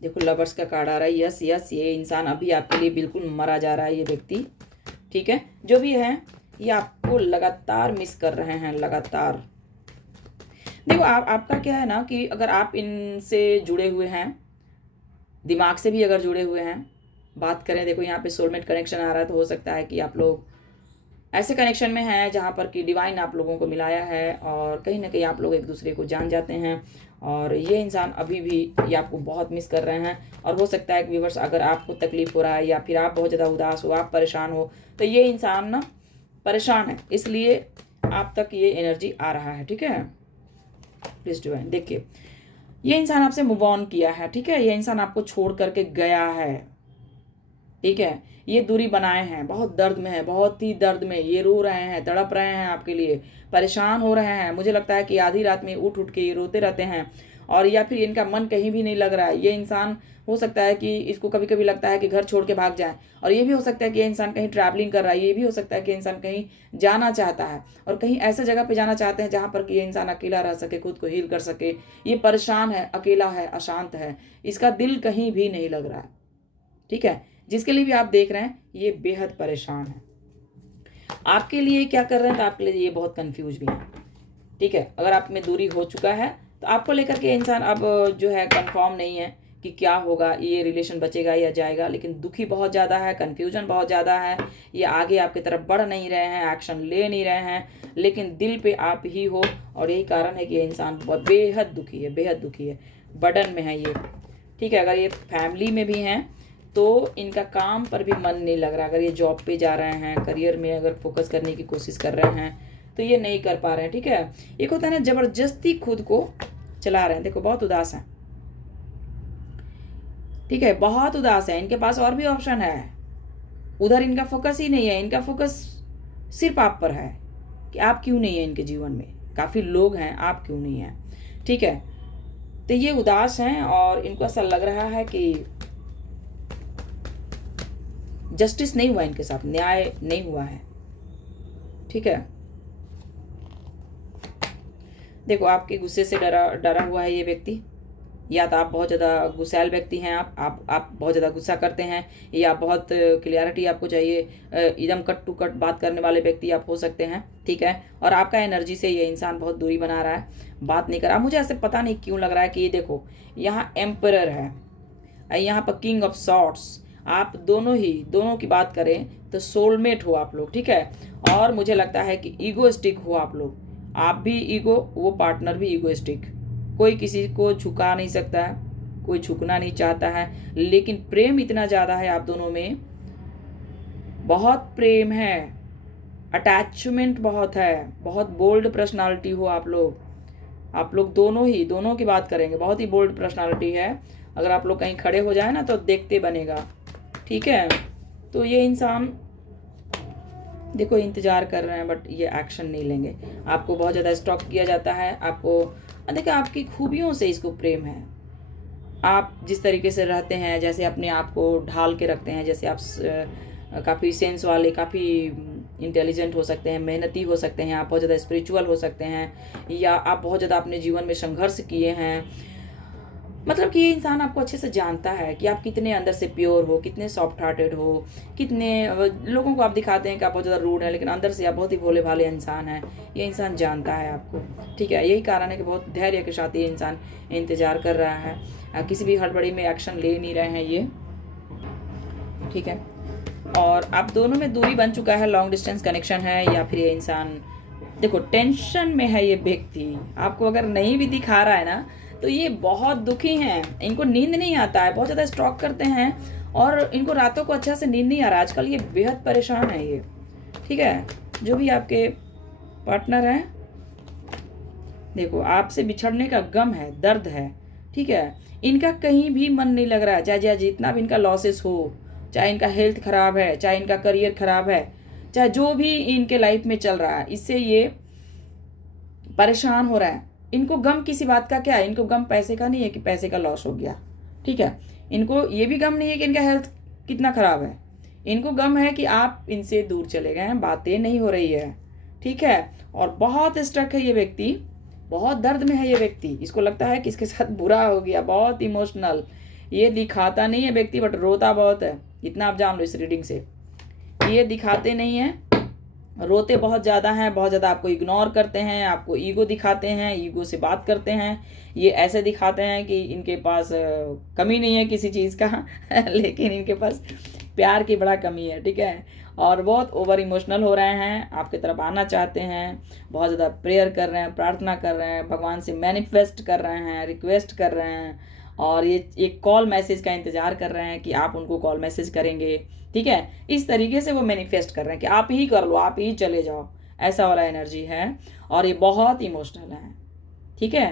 देखो लवर्स का कार्ड आ रहा है। यस यस, ये इंसान अभी आपके लिए बिल्कुल मरा जा रहा है, ये व्यक्ति। ठीक है, जो भी है ये आपको लगातार मिस कर रहे हैं, लगातार। देखो आपका क्या है ना कि अगर आप इनसे जुड़े हुए हैं, दिमाग से भी अगर जुड़े हुए हैं, बात करें, देखो यहाँ पे सोलमेट कनेक्शन आ रहा है, तो हो सकता है कि आप लोग ऐसे कनेक्शन में हैं जहाँ पर कि डिवाइन आप लोगों को मिलाया है और कहीं ना कहीं आप लोग एक दूसरे को जान जाते हैं। और ये इंसान अभी भी ये आपको बहुत मिस कर रहे हैं। और हो सकता है कि व्यूअर्स, अगर आपको तकलीफ हो रहा है या फिर आप बहुत ज़्यादा उदास हो, आप परेशान हो, तो ये इंसान ना परेशान है, इसलिए आप तक ये एनर्जी आ रहा है। ठीक है, प्लीज डिवाइन। देखिए ये इंसान आपसे मूव ऑन किया है। ठीक है, ये इंसान आपको छोड़ करके गया है। ठीक है, ये दूरी बनाए हैं, बहुत दर्द में है, बहुत ही दर्द में ये रो रहे हैं, तड़प रहे हैं आपके लिए, परेशान हो रहे हैं। मुझे लगता है कि आधी रात में उठ उठ के ये रोते रहते हैं। और या फिर इनका मन कहीं भी नहीं लग रहा है। ये इंसान हो सकता है कि इसको कभी कभी लगता है कि घर छोड़ के भाग जाए, और ये भी हो सकता है कि ये इंसान कहीं ट्रैवलिंग कर रहा है, ये भी हो सकता है कि इंसान कहीं जाना चाहता है और कहीं ऐसे जगह पे जाना चाहते हैं जहाँ पर कि ये इंसान अकेला रह सके, खुद को हील कर सके। ये परेशान है, अकेला है, अशांत है, इसका दिल कहीं भी नहीं लग रहा है। ठीक है, जिसके लिए भी आप देख रहे हैं ये बेहद परेशान है। आपके लिए क्या कर रहे हैं, तो आपके लिए ये बहुत कंफ्यूज भी है। ठीक है, अगर आप में दूरी हो चुका है तो आपको लेकर के इंसान अब जो है कंफर्म नहीं है कि क्या होगा, ये रिलेशन बचेगा या जाएगा। लेकिन दुखी बहुत ज़्यादा है, कंफ्यूजन बहुत ज़्यादा है। ये आगे आपकी तरफ बढ़ नहीं रहे हैं, एक्शन ले नहीं रहे हैं, लेकिन दिल पे आप ही हो। और यही कारण है कि ये इंसान बेहद दुखी है, बेहद दुखी है, बर्डन में है ये। ठीक है, अगर ये फैमिली में भी हैं तो इनका काम पर भी मन नहीं लग रहा। अगर ये जॉब पे जा रहे हैं, करियर में अगर फोकस करने की कोशिश कर रहे हैं, तो ये नहीं कर पा रहे हैं। ठीक है, एक होता है ना जबरदस्ती खुद को चला रहे हैं। देखो बहुत उदास है। ठीक है, बहुत उदास है। इनके पास और भी ऑप्शन है, उधर इनका फोकस ही नहीं है। इनका फोकस सिर्फ आप पर है कि आप क्यों नहीं है इनके जीवन में। काफ़ी लोग हैं, आप क्यों नहीं है। ठीक है, तो ये उदास हैं और इनको ऐसा लग रहा है कि जस्टिस नहीं हुआ इनके साथ, न्याय नहीं हुआ है। ठीक है, देखो आपके गुस्से से डरा डरा हुआ है ये व्यक्ति। या तो आप बहुत ज़्यादा गुस्सैल व्यक्ति हैं, आप बहुत ज़्यादा गुस्सा करते हैं, या बहुत क्लियरिटी आपको चाहिए, एकदम कट टू कट बात करने वाले व्यक्ति आप हो सकते हैं। ठीक है, और आपका एनर्जी से ये इंसान बहुत दूरी बना रहा है, बात नहीं कर रहा। मुझे ऐसे पता नहीं क्यों लग रहा है कि ये देखो यहाँ एम्परर है, यहाँ पर किंग ऑफ सॉर्ट्स। आप दोनों की बात करें तो सोलमेट हो आप लोग। ठीक है, और मुझे लगता है कि ईगोइस्टिक हो आप लोग। आप भी ईगो, वो पार्टनर भी ईगोइस्टिक। कोई किसी को झुका नहीं सकता है, कोई झुकना नहीं चाहता है, लेकिन प्रेम इतना ज़्यादा है आप दोनों में, बहुत प्रेम है, अटैचमेंट बहुत है, बहुत बोल्ड पर्सनालिटी हो आप लोग। आप लोग दोनों की बात करेंगे, बहुत ही बोल्ड पर्सनालिटी है। अगर आप लोग कहीं खड़े हो जाए ना तो देखते बनेगा। ठीक है, तो ये इंसान देखो इंतज़ार कर रहे हैं, बट ये एक्शन नहीं लेंगे। आपको बहुत ज़्यादा स्टॉक किया जाता है, आपको देखिए आपकी खूबियों से इसको प्रेम है। आप जिस तरीके से रहते हैं, जैसे अपने आप को ढाल के रखते हैं, जैसे आप काफ़ी सेंस वाले, काफ़ी इंटेलिजेंट हो सकते हैं, मेहनती हो सकते हैं, आप बहुत ज़्यादा स्पिरिचुअल हो सकते हैं, या आप बहुत ज़्यादा अपने जीवन में संघर्ष किए हैं। मतलब कि ये इंसान आपको अच्छे से जानता है कि आप कितने अंदर से प्योर हो, कितने सॉफ्ट हार्टेड हो, कितने लोगों को आप दिखाते हैं कि आप बहुत ज़्यादा रूड हैं, लेकिन अंदर से आप बहुत ही भोले भाले इंसान हैं। ये इंसान जानता है आपको। ठीक है, यही कारण है कि बहुत धैर्य के साथ ये इंसान इंतज़ार कर रहा है, किसी भी हड़बड़ी में एक्शन ले नहीं रहे हैं ये। ठीक है, और आप दोनों में दूरी बन चुका है, लॉन्ग डिस्टेंस कनेक्शन है, या फिर ये इंसान देखो टेंशन में है। ये व्यक्ति आपको अगर नहीं भी दिखा रहा है ना, तो ये बहुत दुखी हैं, इनको नींद नहीं आता है, बहुत ज़्यादा स्ट्रोक करते हैं और इनको रातों को अच्छा से नींद नहीं आ रहा आजकल। ये बेहद परेशान है ये। ठीक है, जो भी आपके पार्टनर हैं, देखो आपसे बिछड़ने का गम है, दर्द है। ठीक है, इनका कहीं भी मन नहीं लग रहा है, चाहे जितना भी इनका लॉसेस हो, चाहे इनका हेल्थ खराब है, चाहे इनका करियर खराब है, चाहे जो भी इनके लाइफ में चल रहा है, इससे ये परेशान हो रहा है। इनको गम किसी बात का क्या है, इनको गम पैसे का नहीं है कि पैसे का लॉस हो गया। ठीक है, इनको ये भी गम नहीं है कि इनका हेल्थ कितना ख़राब है, इनको गम है कि आप इनसे दूर चले गए हैं, बातें नहीं हो रही है, ठीक है। और बहुत स्ट्रक है ये व्यक्ति, बहुत दर्द में है ये व्यक्ति, इसको लगता है कि इसके साथ बुरा हो गया, बहुत इमोशनल। ये दिखाता नहीं है व्यक्ति बट रोता बहुत है, इतना आप जान लो इस रीडिंग से। ये दिखाते नहीं हैं, रोते बहुत ज़्यादा हैं, बहुत ज़्यादा आपको इग्नोर करते हैं, आपको ईगो दिखाते हैं, ईगो से बात करते हैं। ये ऐसे दिखाते हैं कि इनके पास कमी नहीं है किसी चीज़ का लेकिन इनके पास प्यार की बड़ा कमी है, ठीक है। और बहुत ओवर इमोशनल हो रहे हैं, आपकी तरफ आना चाहते हैं, बहुत ज़्यादा प्रेयर कर रहे हैं, प्रार्थना कर रहे हैं, भगवान से मैनिफेस्ट कर रहे हैं, रिक्वेस्ट कर रहे हैं, और ये एक कॉल मैसेज का इंतज़ार कर रहे हैं कि आप उनको कॉल मैसेज करेंगे, ठीक है। इस तरीके से वो मैनिफेस्ट कर रहे हैं कि आप ही कर लो, आप ही चले जाओ, ऐसा वाला एनर्जी है। और ये बहुत इमोशनल है, ठीक है।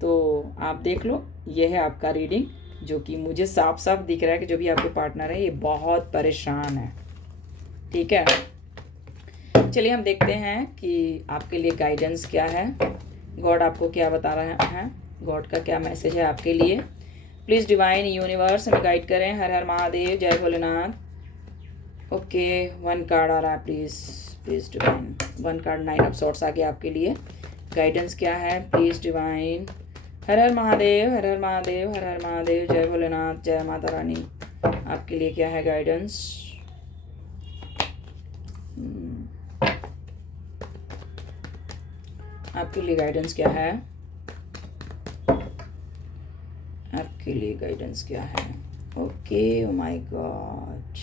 तो आप देख लो, ये है आपका रीडिंग, जो कि मुझे साफ साफ दिख रहा है कि जो भी आपके पार्टनर है ये बहुत परेशान है, ठीक है। चलिए हम देखते हैं कि आपके लिए गाइडेंस क्या है, गॉड आपको क्या बता रहा है, गॉड का क्या मैसेज है आपके लिए। प्लीज़ डिवाइन यूनिवर्स हमें गाइड करें। हर हर महादेव, जय भोलेनाथ। ओके, 1 कार्ड आ रहा है, please divine, 1 card 9 of sorts आ गया आपके लिए। गाइडेंस क्या है प्लीज़ डिवाइन। हर हर महादेव, हर हर महादेव, हर हर महादेव, जय भोलेनाथ, जय माता रानी। आपके लिए क्या है गाइडेंस? आपके लिए गाइडेंस क्या है? आपके लिए गाइडेंस क्या है? Okay, oh my God.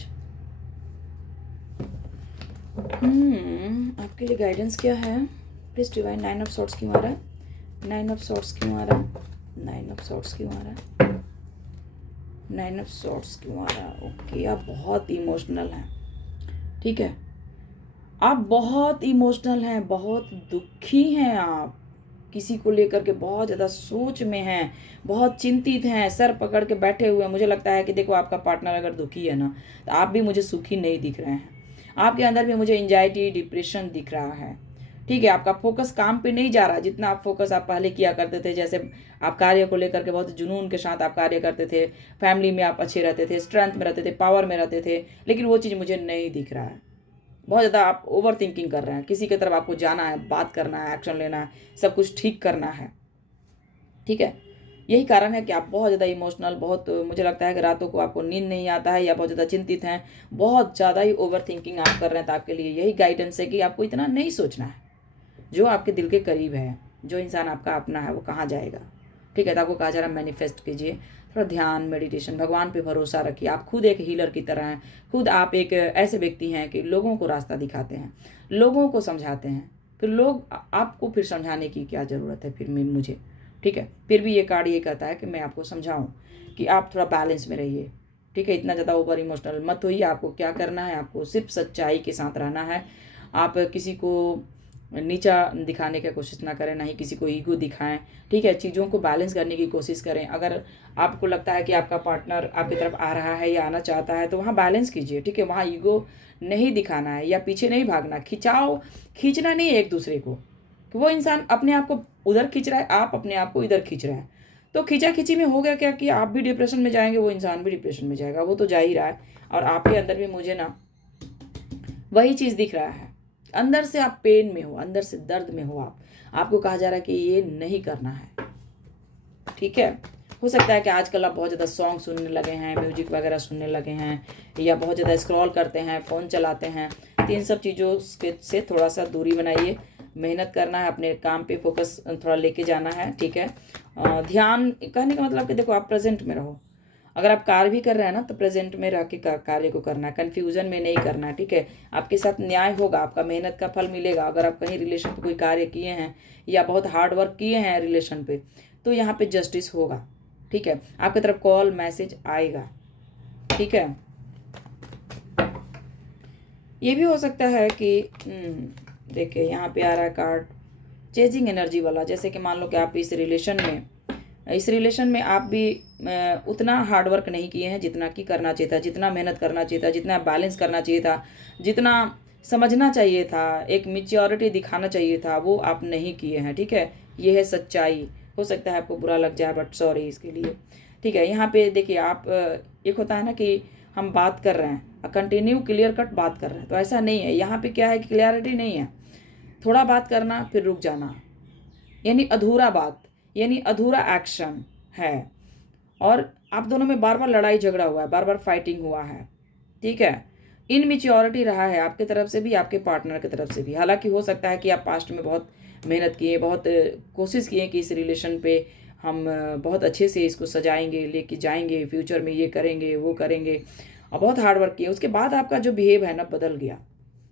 आपके लिए गाइडेंस क्या है प्लीज डिवाइन? 9 ऑफ सॉर्ट्स क्यों आ रहा है? 9 ऑफ सॉर्ट्स क्यों आ रहा है? 9 ऑफ सॉर्ट्स क्यों आ रहा है? 9 ऑफ सॉर्ट्स क्यों आ रहा है? ओके, आप बहुत इमोशनल हैं, ठीक है। आप बहुत इमोशनल हैं, बहुत दुखी हैं, आप किसी को लेकर के बहुत ज़्यादा सोच में हैं, बहुत चिंतित हैं, सर पकड़ के बैठे हुए हैं। मुझे लगता है कि देखो, आपका पार्टनर अगर दुखी है ना, तो आप भी मुझे सुखी नहीं दिख रहे हैं। आपके अंदर भी मुझे एंजाइटी, डिप्रेशन दिख रहा है, ठीक है। आपका फोकस काम पे नहीं जा रहा, जितना आप फोकस आप पहले किया करते थे। जैसे आप कार्य को लेकर के बहुत जुनून के साथ आप कार्य करते थे, फैमिली में आप अच्छे रहते थे, स्ट्रेंथ में रहते थे, पावर में रहते थे, लेकिन वो चीज़ मुझे नहीं दिख रहा है। बहुत ज़्यादा आप ओवर थिंकिंग कर रहे हैं, किसी की तरफ आपको जाना है, बात करना है, एक्शन लेना है, सब कुछ ठीक करना है, ठीक है। यही कारण है कि आप बहुत ज़्यादा इमोशनल, बहुत, मुझे लगता है कि रातों को आपको नींद नहीं आता है, या बहुत ज़्यादा चिंतित हैं, बहुत ज़्यादा ही ओवर थिंकिंग आप कर रहे हैं। तो आपके लिए यही गाइडेंस है कि आपको इतना नहीं सोचना है। जो आपके दिल के करीब है, जो इंसान आपका अपना है, वो कहाँ जाएगा, ठीक है। तो आपको कहा जा रहा है मैनिफेस्ट कीजिए, थोड़ा ध्यान, मेडिटेशन, भगवान पे भरोसा रखिए। आप खुद एक हीलर की तरह हैं, खुद आप एक ऐसे व्यक्ति हैं कि लोगों को रास्ता दिखाते हैं, लोगों को समझाते हैं, फिर लोग आपको फिर समझाने की क्या ज़रूरत है फिर मुझे, ठीक है। फिर भी ये कार्ड ये कहता है कि मैं आपको समझाऊं कि आप थोड़ा बैलेंस में रहिए, ठीक है। इतना ज़्यादा ओवर इमोशनल मत होइए। आपको क्या करना है, आपको सिर्फ सच्चाई के साथ रहना है। आप किसी को नीचा दिखाने की कोशिश ना करें, ना ही किसी को ईगो दिखाएं, ठीक है। चीज़ों को बैलेंस करने की कोशिश करें। अगर आपको लगता है कि आपका पार्टनर आपकी तरफ आ रहा है या आना चाहता है, तो वहाँ बैलेंस कीजिए, ठीक है। वहाँ ईगो नहीं दिखाना है या पीछे नहीं भागना, खींचना नहीं है एक दूसरे को, कि वो इंसान अपने आप को उधर खींच रहा है, आप अपने आप को इधर खींच रहे हैं। तो खींचा खींची में हो गया क्या कि आप भी डिप्रेशन में जाएंगे, वो इंसान भी डिप्रेशन में जाएगा, वो तो जा ही रहा है। और आपके अंदर भी मुझे ना वही चीज़ दिख रहा है, अंदर से आप पेन में हो, अंदर से दर्द में हो। आपको कहा जा रहा है कि ये नहीं करना है, ठीक है। हो सकता है कि आजकल आप बहुत ज़्यादा सॉन्ग सुनने लगे हैं, म्यूजिक वगैरह सुनने लगे हैं, या बहुत ज़्यादा स्क्रॉल करते हैं, फ़ोन चलाते हैं। तो इन सब चीज़ों से थोड़ा सा दूरी बनाइए, मेहनत करना है, अपने काम पे फोकस थोड़ा लेके जाना है, ठीक है। ध्यान कहने का मतलब कि देखो, आप प्रेजेंट में रहो। अगर आप कार्य भी कर रहे हैं ना, तो प्रेजेंट में रह के कार्य को करना है, कन्फ्यूजन में नहीं करना है, ठीक है। आपके साथ न्याय होगा, आपका मेहनत का फल मिलेगा। अगर आप कहीं रिलेशन पे कोई कार्य किए हैं या बहुत हार्ड वर्क किए हैं रिलेशन पे, तो यहाँ पे जस्टिस होगा, ठीक है। आपकी तरफ कॉल मैसेज आएगा, ठीक है। ये भी हो सकता है कि देखिए यहाँ पे आ रहा है कार्ड चेजिंग एनर्जी वाला। जैसे कि मान लो कि आप इस रिलेशन में आप भी उतना हार्डवर्क नहीं किए हैं जितना कि करना चाहिए था, जितना मेहनत करना चाहिए था, जितना बैलेंस करना चाहिए था, जितना समझना चाहिए था, एक मैच्योरिटी दिखाना चाहिए था, वो आप नहीं किए हैं, ठीक है। ये है सच्चाई। हो सकता है आपको बुरा लग जाए, बट सॉरी इसके लिए। ठीक है। यहाँ पे देखिए आप एक होता है ना कि हम बात कर रहे हैं, कंटिन्यू क्लियर कट बात कर रहे हैं, तो ऐसा नहीं है। यहाँ पे क्या है कि क्लियरिटी नहीं है, थोड़ा बात करना फिर रुक जाना, यानी अधूरा बात, यानी अधूरा एक्शन है। और आप दोनों में बार बार लड़ाई झगड़ा हुआ है, बार बार फाइटिंग हुआ है, ठीक है। इनमेच्योरिटी रहा है आपके तरफ से भी, आपके पार्टनर की तरफ से भी। हालांकि हो सकता है कि आप पास्ट में बहुत मेहनत किए, बहुत कोशिश किए कि इस रिलेशन पे हम बहुत अच्छे से इसको सजाएंगे, लेके जाएंगे, फ्यूचर में ये करेंगे वो करेंगे, और बहुत हार्ड वर्क किए। उसके बाद आपका जो बिहेव है ना बदल गया,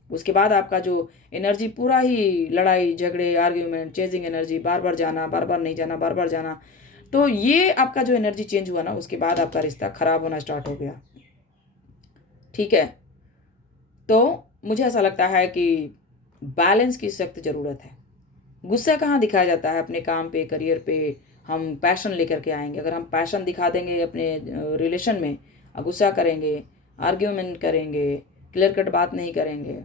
उसके बाद आपका जो एनर्जी पूरा ही लड़ाई झगड़े, आर्ग्यूमेंट, चेजिंग एनर्जी, बार बार जाना, बार बार नहीं जाना, बार बार जाना, तो ये आपका जो एनर्जी चेंज हुआ ना, उसके बाद आपका रिश्ता खराब होना स्टार्ट हो गया, ठीक है। तो मुझे ऐसा लगता है कि बैलेंस की सख्त ज़रूरत है। गुस्सा कहाँ दिखाया जाता है? अपने काम पे, करियर पे हम पैशन लेकर के आएंगे। अगर हम पैशन दिखा देंगे अपने रिलेशन में, गुस्सा करेंगे, आर्ग्यूमेंट करेंगे, क्लियर कट बात नहीं करेंगे,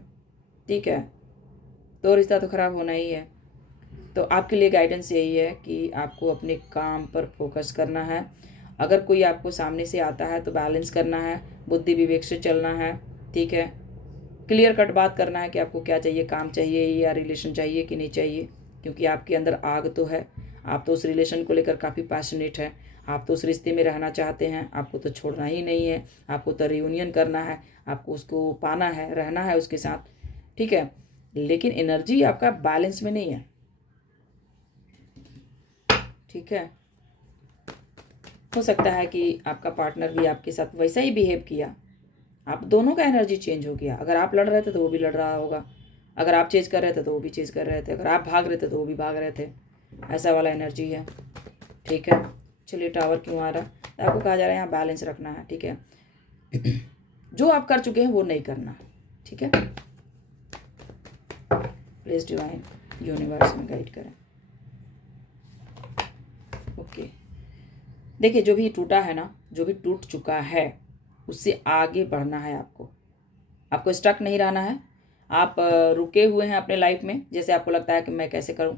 ठीक है, तो रिश्ता तो ख़राब होना ही है। तो आपके लिए गाइडेंस यही है कि आपको अपने काम पर फोकस करना है। अगर कोई आपको सामने से आता है तो बैलेंस करना है, बुद्धि विवेक से चलना है, ठीक है। क्लियर कट बात करना है कि आपको क्या चाहिए, काम चाहिए या रिलेशन चाहिए कि नहीं चाहिए, क्योंकि आपके अंदर आग तो है। आप तो उस रिलेशन को लेकर काफ़ी पैशनेट है, आप तो उस रिश्ते में रहना चाहते हैं, आपको तो छोड़ना ही नहीं है, आपको तो रियूनियन करना है, आपको उसको पाना है, रहना है उसके साथ, ठीक है। लेकिन एनर्जी आपका बैलेंस में नहीं है, ठीक है। हो सकता है कि आपका पार्टनर भी आपके साथ वैसा ही बिहेव किया, आप दोनों का एनर्जी चेंज हो गया। अगर आप लड़ रहे थे तो वो भी लड़ रहा होगा, अगर आप चेंज कर रहे थे तो वो भी चेंज कर रहे थे, अगर आप भाग रहे थे तो वो भी भाग रहे थे, ऐसा वाला एनर्जी है, ठीक है। चलिए, टावर क्यों आ रहा? तो आपको कहा जा रहा है यहाँ बैलेंस रखना है, ठीक है। जो आप कर चुके हैं वो नहीं करना, ठीक है। प्लीज डिवाइन यूनिवर्स में गाइड करें। ओके, देखिए जो भी टूटा है ना, जो भी टूट चुका है, उससे आगे बढ़ना है आपको। आपको स्टक नहीं रहना है। आप रुके हुए हैं अपने लाइफ में, जैसे आपको लगता है कि मैं कैसे करूं,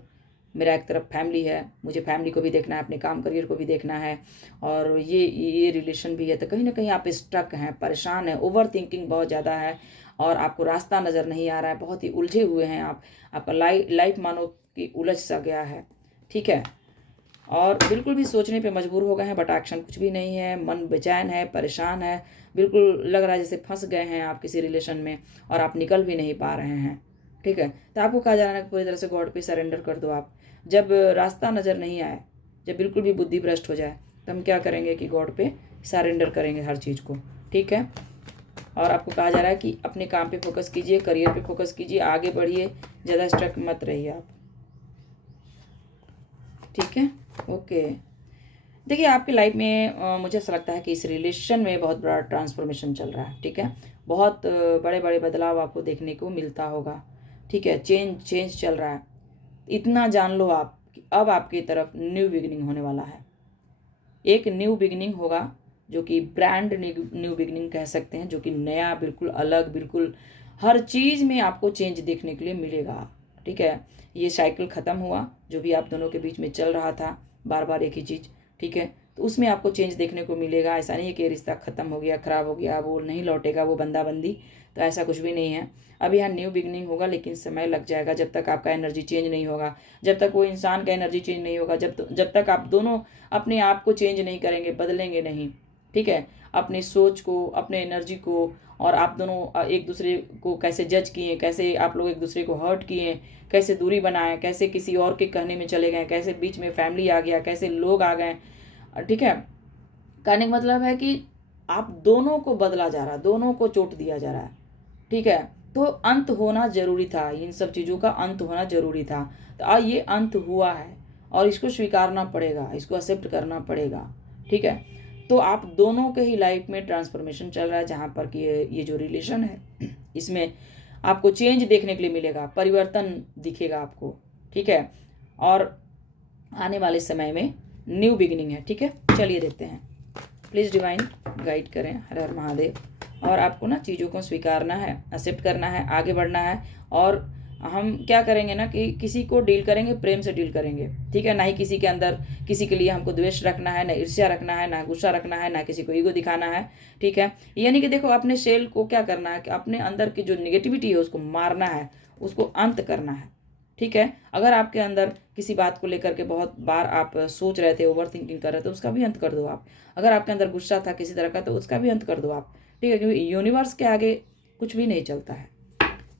मेरा एक तरफ फैमिली है, मुझे फैमिली को भी देखना है, अपने काम करियर को भी देखना है, और ये रिलेशन भी है, तो कहीं ना कहीं आप स्टक हैं, परेशान हैं, ओवर थिंकिंग बहुत ज़्यादा है, और आपको रास्ता नज़र नहीं आ रहा है, बहुत ही उलझे हुए हैं आप। आपका लाइफ मानो कि उलझ सा गया है, ठीक है। और बिल्कुल भी सोचने पे मजबूर हो गए हैं, बट एक्शन कुछ भी नहीं है। मन बेचैन है, परेशान है, बिल्कुल लग रहा है जैसे फंस गए हैं आप किसी रिलेशन में, और आप निकल भी नहीं पा रहे हैं, ठीक है। तो आपको कहा जा रहा है कि पूरी तरह से गॉड पे सरेंडर कर दो आप। जब रास्ता नज़र नहीं आए, जब बिल्कुल भी बुद्धि भ्रष्ट हो जाए, तो हम क्या करेंगे कि गॉड पे सरेंडर करेंगे हर चीज़ को, ठीक है। और आपको कहा जा रहा है कि अपने काम पे फोकस कीजिए, करियर पे फोकस कीजिए, आगे बढ़िए, ज़्यादा स्ट्रक मत रहिए आप, ठीक है। ओके, देखिए आपकी लाइफ में मुझे ऐसा लगता है कि इस रिलेशन में बहुत बड़ा ट्रांसफॉर्मेशन चल रहा है, ठीक है। बहुत बड़े बड़े बदलाव आपको देखने को मिलता होगा, ठीक है। चेंज चल रहा है। इतना जान लो आप कि अब आपकी तरफ न्यू बिगिनिंग होने वाला है। एक न्यू बिगिनिंग होगा जो कि ब्रांड न्यू बिगिनिंग कह सकते हैं, जो कि नया, बिल्कुल अलग, बिल्कुल हर चीज़ में आपको चेंज देखने के लिए मिलेगा, ठीक है। ये साइकिल ख़त्म हुआ जो भी आप दोनों के बीच में चल रहा था, बार बार एक ही चीज़, ठीक है। तो उसमें आपको चेंज देखने को मिलेगा। ऐसा नहीं है कि रिश्ता ख़त्म हो गया, ख़राब हो गया, वो नहीं लौटेगा, वो बंदी, तो ऐसा कुछ भी नहीं है। अब यहाँ न्यू बिगनिंग होगा, लेकिन समय लग जाएगा। जब तक आपका एनर्जी चेंज नहीं होगा, जब तक वो इंसान का एनर्जी चेंज नहीं होगा, जब तक आप दोनों अपने आप को चेंज नहीं करेंगे, बदलेंगे नहीं, ठीक है। अपनी सोच को, अपने एनर्जी को, और आप दोनों एक दूसरे को कैसे जज किए, कैसे आप लोग एक दूसरे को हर्ट किए, कैसे दूरी बनाए, कैसे किसी और के कहने में चले गए, कैसे बीच में फैमिली आ गया, कैसे लोग आ गए, ठीक है। कहने का मतलब है कि आप दोनों को बदला जा रहा है, दोनों को चोट दिया जा रहा है, ठीक है। तो अंत होना जरूरी था, इन सब चीज़ों का अंत होना जरूरी था। तो ये अंत हुआ है और इसको स्वीकारना पड़ेगा, इसको एक्सेप्ट करना पड़ेगा, ठीक है। तो आप दोनों के ही लाइफ में ट्रांसफॉर्मेशन चल रहा है, जहाँ पर कि ये जो रिलेशन है इसमें आपको चेंज देखने के लिए मिलेगा, परिवर्तन दिखेगा आपको, ठीक है। और आने वाले समय में न्यू बिगिनिंग है, ठीक है। चलिए देखते हैं, प्लीज़ डिवाइन गाइड करें। हर हर महादेव। और आपको ना चीज़ों को स्वीकारना है, एक्सेप्ट करना है, आगे बढ़ना है, और हम क्या करेंगे ना कि किसी को डील करेंगे, प्रेम से डील करेंगे, ठीक है। ना ही किसी के अंदर किसी के लिए हमको द्वेष रखना है, ना ईर्ष्या रखना है, ना गुस्सा रखना है, ना किसी को ईगो दिखाना है, ठीक है। यानी कि देखो अपने सेल को क्या करना है कि अपने अंदर की जो निगेटिविटी है उसको मारना है, उसको अंत करना है, ठीक है। अगर आपके अंदर किसी बात को लेकर के बहुत बार आप सोच रहे थे, ओवर थिंकिंग कर रहे थे, उसका भी अंत कर दो आप। अगर आपके अंदर गुस्सा था किसी तरह का तो उसका भी अंत कर दो आप, ठीक है, क्योंकि यूनिवर्स के आगे कुछ भी नहीं चलता है,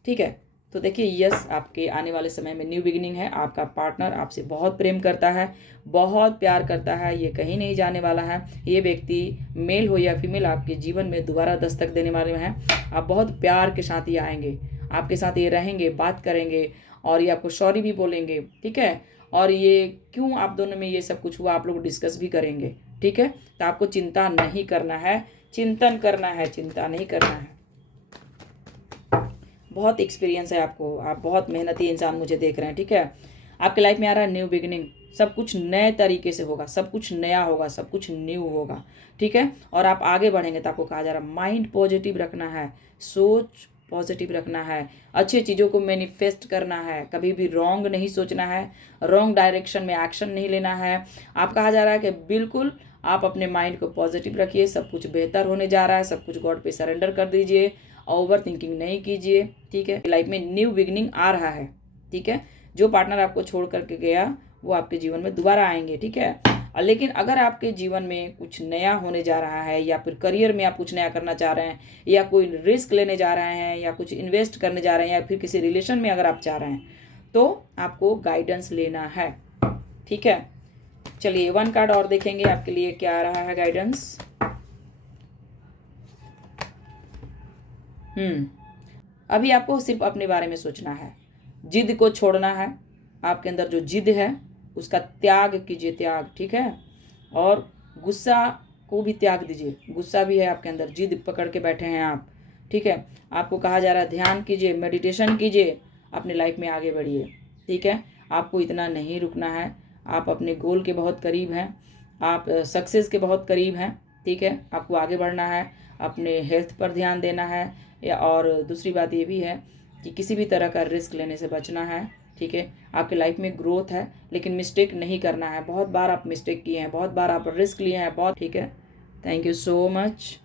ठीक है। तो देखिए यस, आपके आने वाले समय में न्यू बिगिनिंग है। आपका पार्टनर आपसे बहुत प्रेम करता है, बहुत प्यार करता है, ये कहीं नहीं जाने वाला है। ये व्यक्ति मेल हो या फीमेल आपके जीवन में दोबारा दस्तक देने वाले हैं। आप बहुत प्यार के साथ ये आएंगे, आपके साथ ये रहेंगे, बात करेंगे और ये आपको सॉरी भी बोलेंगे, ठीक है। और ये क्यों आप दोनों में ये सब कुछ हुआ आप लोग डिस्कस भी करेंगे, ठीक है। तो आपको चिंता नहीं करना है, चिंतन करना है, चिंता नहीं करना है। बहुत एक्सपीरियंस है आपको, आप बहुत मेहनती इंसान मुझे देख रहे हैं, ठीक है। आपके लाइफ में आ रहा है न्यू बिगिनिंग, सब कुछ नए तरीके से होगा, सब कुछ नया होगा, सब कुछ न्यू होगा, ठीक है। और आप आगे बढ़ेंगे। तो आपको कहा जा रहा है माइंड पॉजिटिव रखना है, सोच पॉजिटिव रखना है, अच्छी चीज़ों को मैनिफेस्ट करना है, कभी भी रॉन्ग नहीं सोचना है, रॉन्ग डायरेक्शन में एक्शन नहीं लेना है। आप कहा जा रहा है कि बिल्कुल आप अपने माइंड को पॉजिटिव रखिए, सब कुछ बेहतर होने जा रहा है, सब कुछ गॉड पे सरेंडर कर दीजिए, ओवर थिंकिंग नहीं कीजिए, ठीक है। लाइफ में न्यू बिगिनिंग आ रहा है, ठीक है। जो पार्टनर आपको छोड़ करके गया वो आपके जीवन में दोबारा आएंगे, ठीक है। लेकिन अगर आपके जीवन में कुछ नया होने जा रहा है या फिर करियर में आप कुछ नया करना चाह रहे हैं या कोई रिस्क लेने जा रहे हैं या कुछ इन्वेस्ट करने जा रहे हैं या फिर किसी रिलेशन में अगर आप चाह रहे हैं तो आपको गाइडेंस लेना है, ठीक है। चलिए 1 कार्ड और देखेंगे आपके लिए क्या आ रहा है गाइडेंस। अभी आपको सिर्फ अपने बारे में सोचना है, जिद को छोड़ना है, आपके अंदर जो जिद है उसका त्याग कीजिए, त्याग, ठीक है। और गुस्सा को भी त्याग दीजिए, गुस्सा भी है आपके अंदर, जिद पकड़ के बैठे हैं आप, ठीक है। आपको कहा जा रहा है ध्यान कीजिए, मेडिटेशन कीजिए, अपने लाइफ में आगे बढ़िए, ठीक है। आपको इतना नहीं रुकना है, आप अपने गोल के बहुत करीब हैं, आप सक्सेस के बहुत करीब हैं, ठीक है। आपको आगे बढ़ना है, अपने हेल्थ पर ध्यान देना है, और दूसरी बात ये भी है कि किसी भी तरह का रिस्क लेने से बचना है, ठीक है। आपके लाइफ में ग्रोथ है लेकिन मिस्टेक नहीं करना है। बहुत बार आप मिस्टेक किए हैं, बहुत बार आप रिस्क लिए हैं, बहुत, ठीक है। Thank you so much.